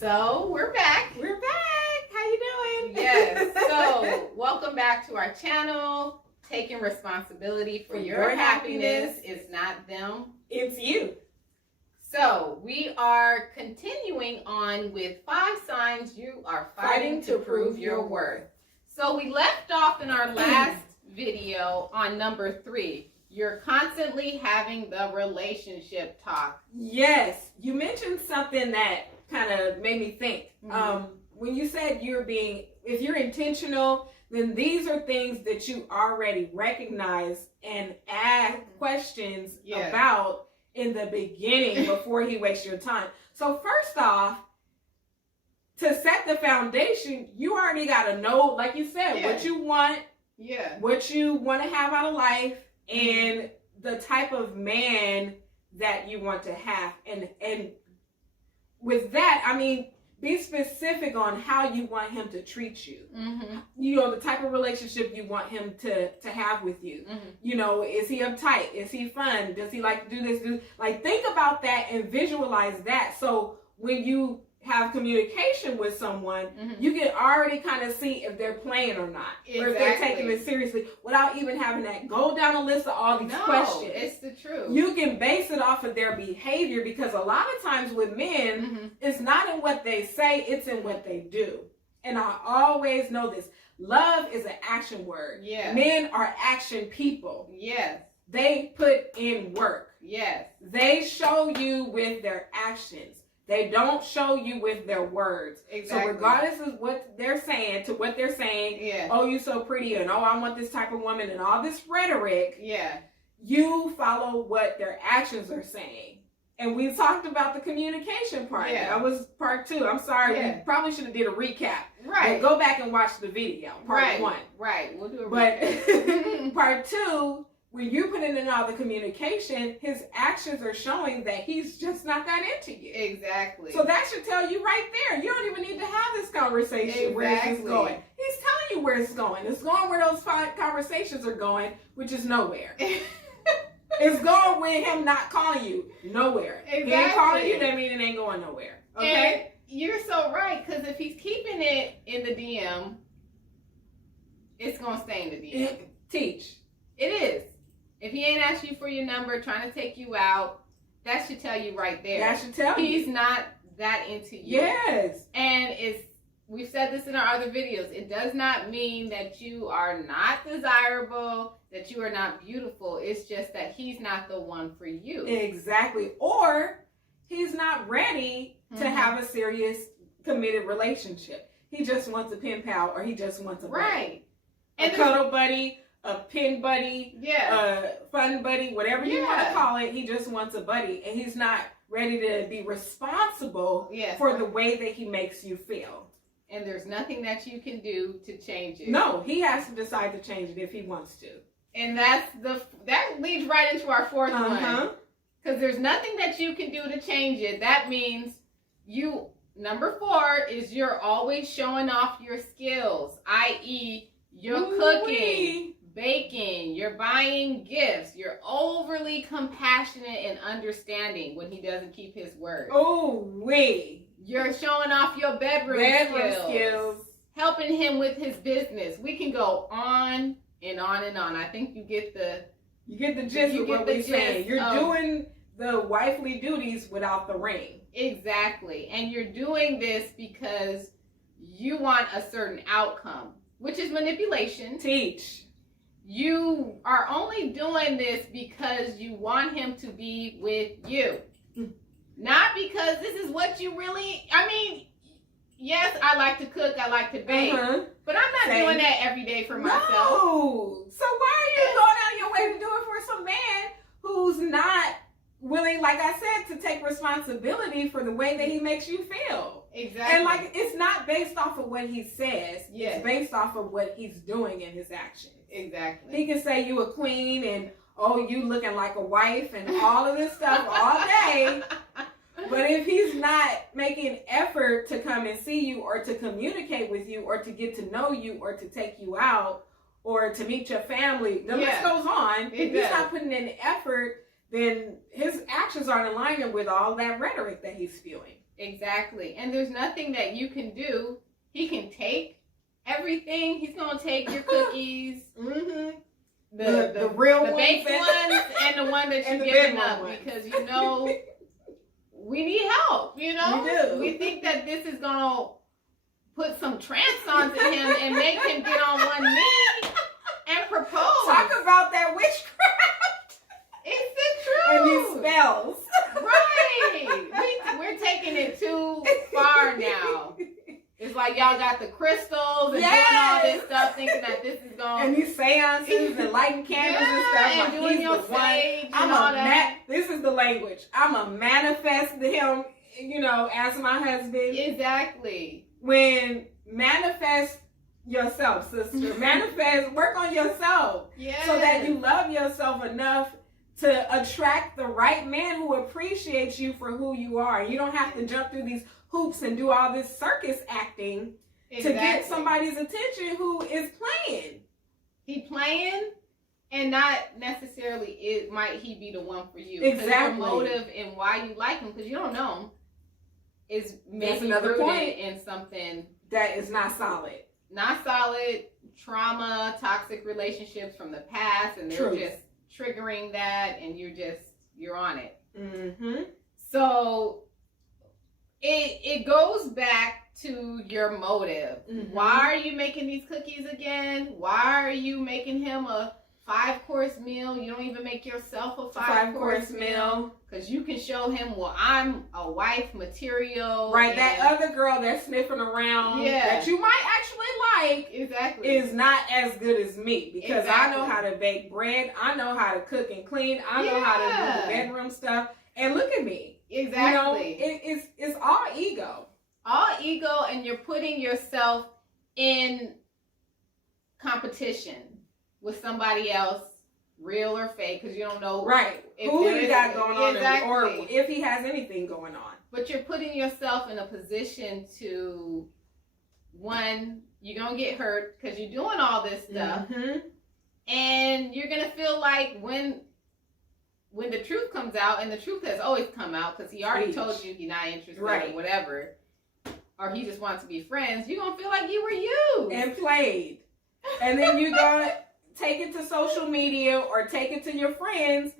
So we're back. We're back. How you doing? Yes. So welcome back to our channel. Taking responsibility for your happiness. It's not them. It's you. So we are continuing on with 5 signs you are fighting to prove your worth. So we left off in our last video on number 3. You're constantly having the relationship talk. Yes. You mentioned something that kind of made me think. When you said if you're intentional, then these are things that you already recognize and ask questions about in the beginning before he wastes your time. So first off, to set the foundation, you already got to know, like you said, what you want, what you want to have out of life, and the type of man that you want to have. And with that, I mean, be specific on how you want him to treat you. You know, the type of relationship you want him to have with you. You know, is he uptight? Is he fun? Does he like to do this? Think about that and visualize that. So when you have communication with someone, you can already kind of see if they're playing or not, or if they're taking it seriously, without even having that go down a list of all these questions. It's the truth. You can base it off of their behavior, because a lot of times with men, it's not in what they say, it's in what they do. And I always know this. Love is an action word. Men are action people. They put in work. They show you with their actions. They don't show you with their words. So regardless of what they're saying, oh, you so pretty, and oh, I want this type of woman, and all this rhetoric, you follow what their actions are saying. And we talked about the communication part. That was part 2. I'm sorry, we probably should have did a recap. But go back and watch the video, part 1. We'll do a recap. But part 2, when you put in all the communication, his actions are showing that he's just not that into you. So that should tell you right there. You don't even need to have this conversation where it's going. He's telling you where it's going. It's going where those 5 conversations are going, which is nowhere. It's going with him not calling you. Nowhere. If he ain't calling you, that means it ain't going nowhere. Okay? And you're so right, because if he's keeping it in the DM, it's going to stay in the DM. Teach. It is. If he ain't asked you for your number, trying to take you out, that should tell you right there. That should tell you. He's not that into you. And we've said this in our other videos. It does not mean that you are not desirable, that you are not beautiful. It's just that he's not the one for you. Exactly. Or he's not ready to have a serious, committed relationship. He just wants a pen pal, or he just wants a buddy. A cuddle buddy, a pin buddy, a fun buddy, whatever you want to call it. He just wants a buddy, and he's not ready to be responsible for the way that he makes you feel. And there's nothing that you can do to change it. No, he has to decide to change it if he wants to. And that leads right into our 4th one. Because there's nothing that you can do to change it. That means number 4 is you're always showing off your skills, i.e. you're cooking, baking, you're buying gifts, you're overly compassionate and understanding when he doesn't keep his word. You're showing off your bedroom skills, helping him with his business. We can go on and on and on. I think you get the gist of what we're saying. You're doing the wifely duties without the ring. Exactly. And you're doing this because you want a certain outcome, which is manipulation. Teach. You are only doing this because you want him to be with you. Not because this is what you really, yes, I like to cook, I like to bake, but I'm not doing that every day for myself. No. So why are you going out of your way to do it for some man who's not willing, like I said, to take responsibility for the way that he makes you feel? And it's not based off of what he says. It's based off of what he's doing in his actions. He can say you a queen and, oh, you looking like a wife and all of this stuff all day. But if he's not making effort to come and see you, or to communicate with you, or to get to know you, or to take you out, or to meet your family, the list goes on. If he's not putting in effort, then his actions aren't in alignment with all that rhetoric that he's spewing. Exactly. And there's nothing that you can do. He can take everything. He's going to take your cookies. Mm-hmm. The real the ones. baked ones and the one that And you're the giving big up. ones. Because, we need help, We do. We think that this is going to put some trance onto him and make him get on one knee and propose. Talk about that witchcraft. It's the truth. And these spells. Right. We're taking it too far now. It's like y'all got the crystals and doing all this stuff, thinking that this is going. And these seances and lighting candles and stuff. And like, doing he's your the one. sage and all that. This is the language. I'm a manifest him, as my husband. Exactly. When manifest yourself, sister. Manifest, work on yourself. Yeah. So that you love yourself enough to attract the right man who appreciates you for who you are. You don't have to jump through these hoops and do all this circus acting to get somebody's attention who is playing. He playing, and not necessarily might he be the one for you. Exactly. Your motive and why you like him, because you don't know him, is maybe another rooted point. in something That is not solid. not solid, trauma, toxic relationships from the past, and they're True. just triggering that, and you're on it. Mm-hmm. So it goes back to your motive. Mhm. Why are you making these cookies again? Why are you making him a 5-course meal? You don't even make yourself a 5-course meal. Because you can show him, well, I'm a wife material. Right, and that other girl that's sniffing around that you might actually like exactly is not as good as me, because I know Exactly. how to bake bread, I know how to cook and clean, I know how to do the bedroom stuff, and look at me. Exactly. It's all ego. All ego, and you're putting yourself in competition with somebody else, real or fake, because you don't know Right. if Who there he is- got going on, Exactly. or if he has anything going on. But you're putting yourself in a position to, one, you're going to get hurt because you're doing all this stuff. Mm-hmm. And you're going to feel like when the truth comes out, and the truth has always come out because he already told you he's not interested or whatever, or he just wants to be friends, you're going to feel like you were used. And played. And then you go take it to social media or take it to your friends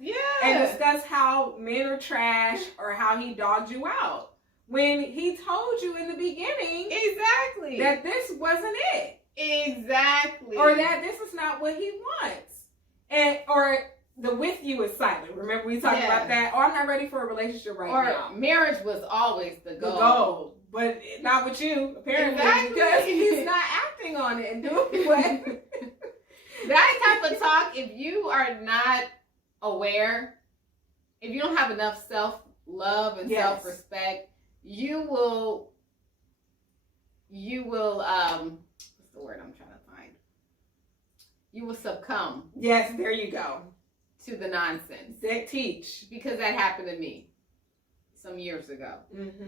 and discuss how men are trash or how he dogged you out. When he told you in the beginning Exactly. that this wasn't it. Exactly. Or that this is not what he wants. Or the with you is silent. Remember we talked about that? Oh, I'm not ready for a relationship now. Or marriage was always the goal. The goal. But not with you, apparently. Exactly. Because he's not acting on it and doing what. That type of talk, if you are not aware, if you don't have enough self-love and self-respect, you will what's the word I'm trying to find? You will succumb. Yes, there you go. To the nonsense. That teach. Because that happened to me some years ago. Mm-hmm.